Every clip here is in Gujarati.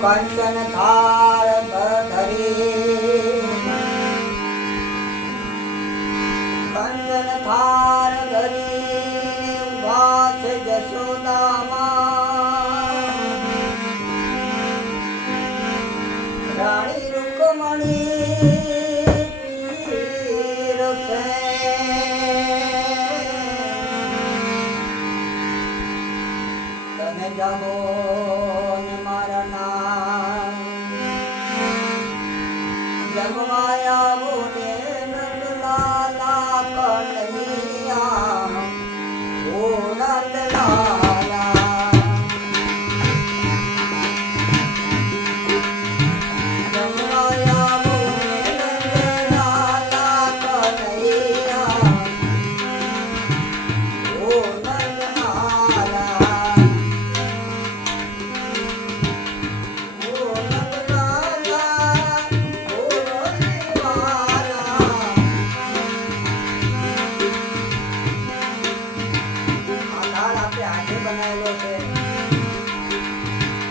કંચન થાળ ધરી કંચન થાળ ધરી ઊભા છે જશોદામાં. રાણી રૂકમણી છે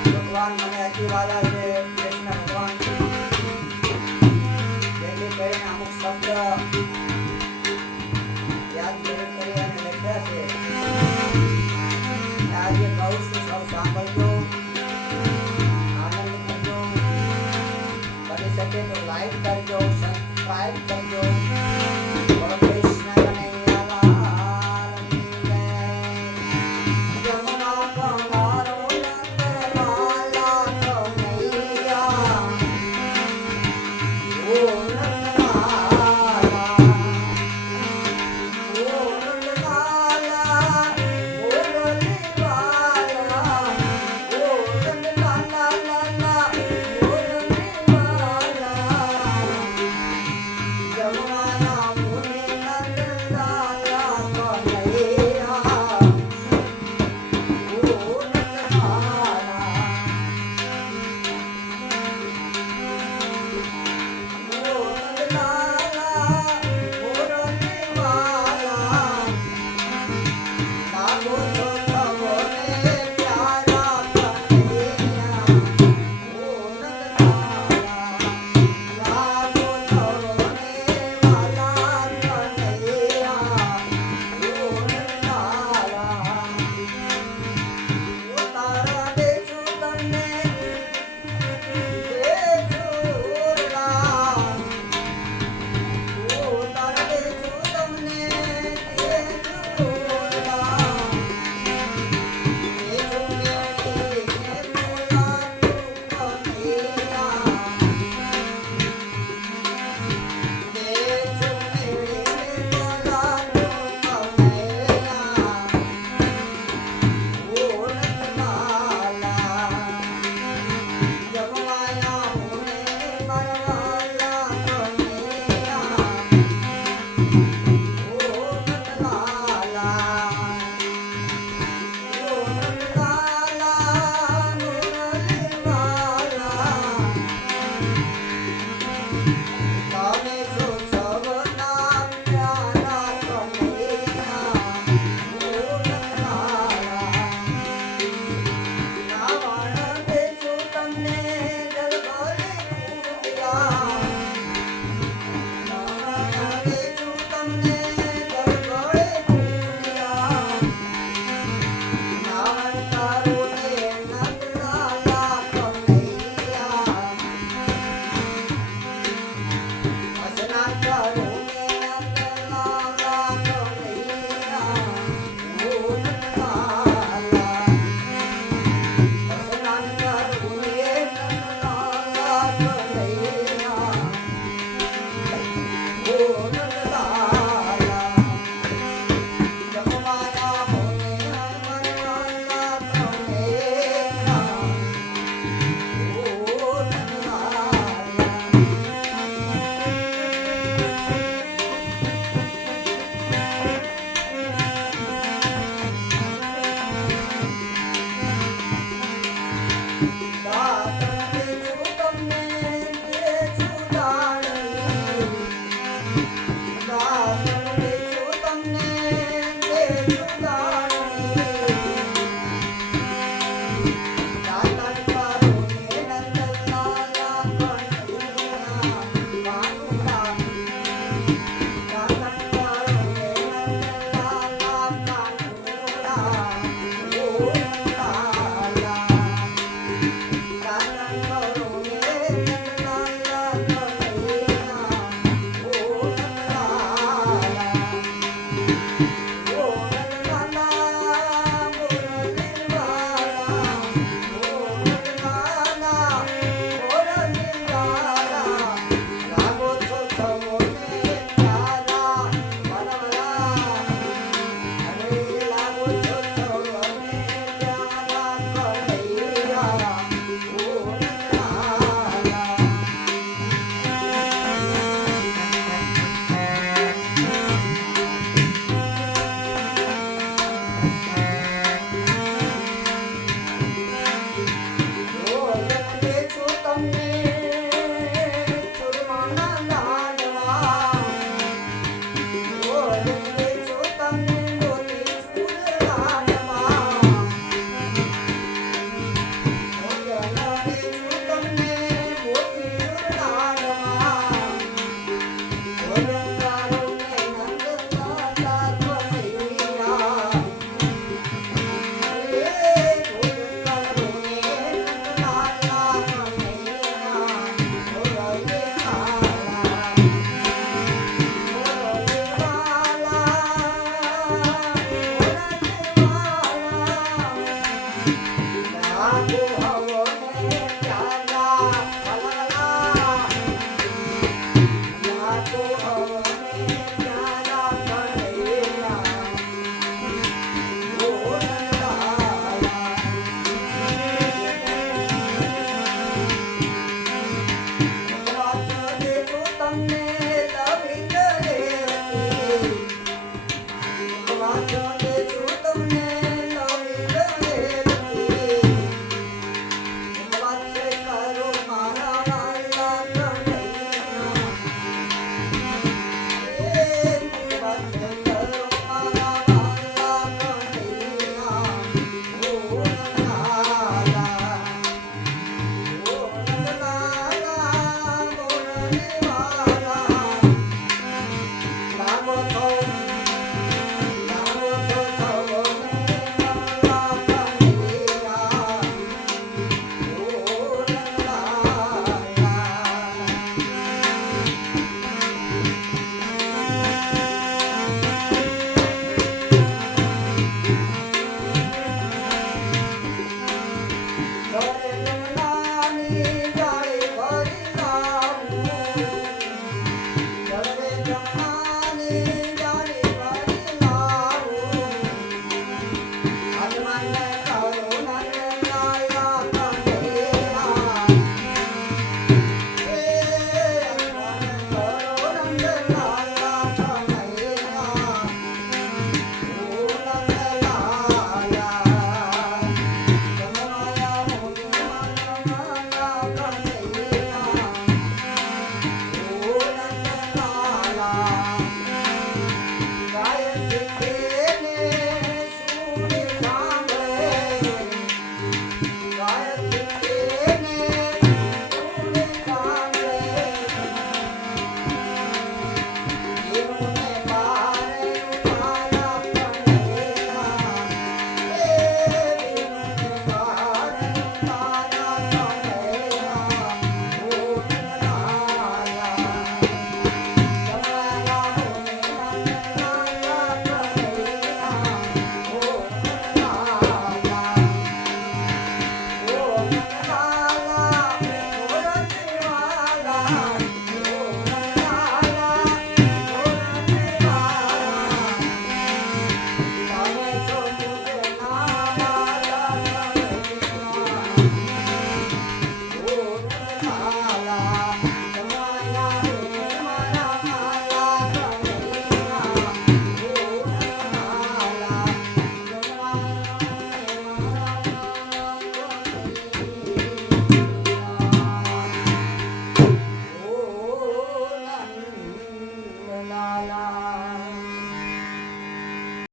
ભગવાન મને અતિવાલા છે કૃષ્ણ ભગવાન. જેથી કરીને અમુક શબ્દ યાદ કરી કરી અને લખ્યા છે. આજે કહું છું, સૌ સાંભળજો, આનંદ કરજો. સબસ્ક્રાઈબ કરજો